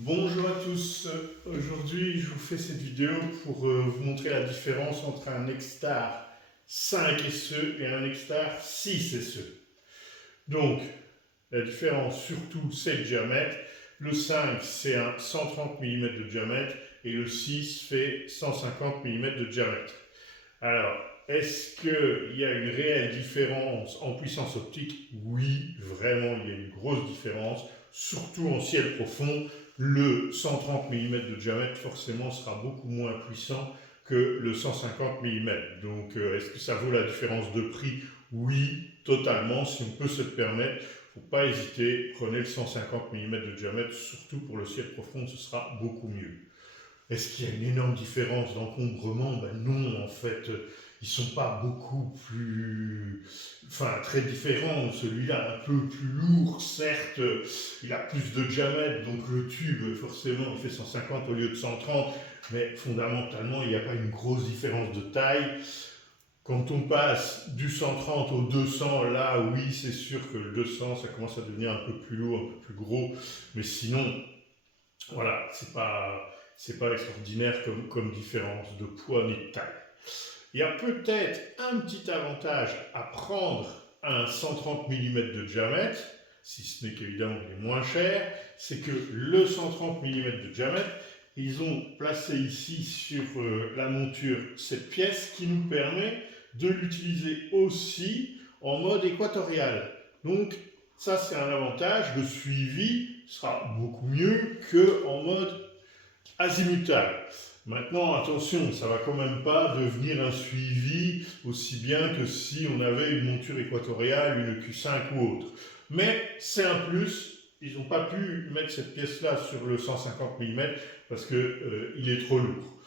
Bonjour à tous, aujourd'hui je vous fais cette vidéo pour vous montrer la différence entre un X-Star 5 SE et un X-Star 6 SE. Donc la différence surtout c'est le diamètre, le 5 c'est un 130 mm de diamètre et le 6 fait 150 mm de diamètre. Alors, est-ce qu'il y a une réelle différence en puissance optique? Oui, vraiment, il y a une grosse différence, surtout en ciel profond. Le 130 mm de diamètre, forcément, sera beaucoup moins puissant que le 150 mm. Donc, est-ce que ça vaut la différence de prix? Oui, totalement, si on peut se le permettre. Il ne faut pas hésiter, prenez le 150 mm de diamètre, surtout pour le ciel profond, ce sera beaucoup mieux. Est-ce qu'il y a une énorme différence d'encombrement? Ben non, en fait, ils ne sont pas beaucoup plus... Enfin, très différents. Celui-là, un peu plus lourd, certes, il a plus de diamètre, donc le tube, forcément, il fait 150 au lieu de 130, mais fondamentalement, il n'y a pas une grosse différence de taille. Quand on passe du 130 au 200, là, oui, c'est sûr que le 200, ça commence à devenir un peu plus lourd, un peu plus gros, mais sinon, voilà, c'est pas extraordinaire comme différence de poids ni de taille. Il y a peut-être un petit avantage à prendre un 130 mm de diamètre, si ce n'est qu'évidemment il est moins cher, c'est que le 130 mm de diamètre, ils ont placé ici sur la monture cette pièce qui nous permet de l'utiliser aussi en mode équatorial. Donc ça c'est un avantage, le suivi sera beaucoup mieux qu'en mode azimutal. Maintenant, attention, ça ne va quand même pas devenir un suivi aussi bien que si on avait une monture équatoriale, une Q5 ou autre. Mais c'est un plus, ils n'ont pas pu mettre cette pièce-là sur le 150 mm parce qu'il est trop lourd.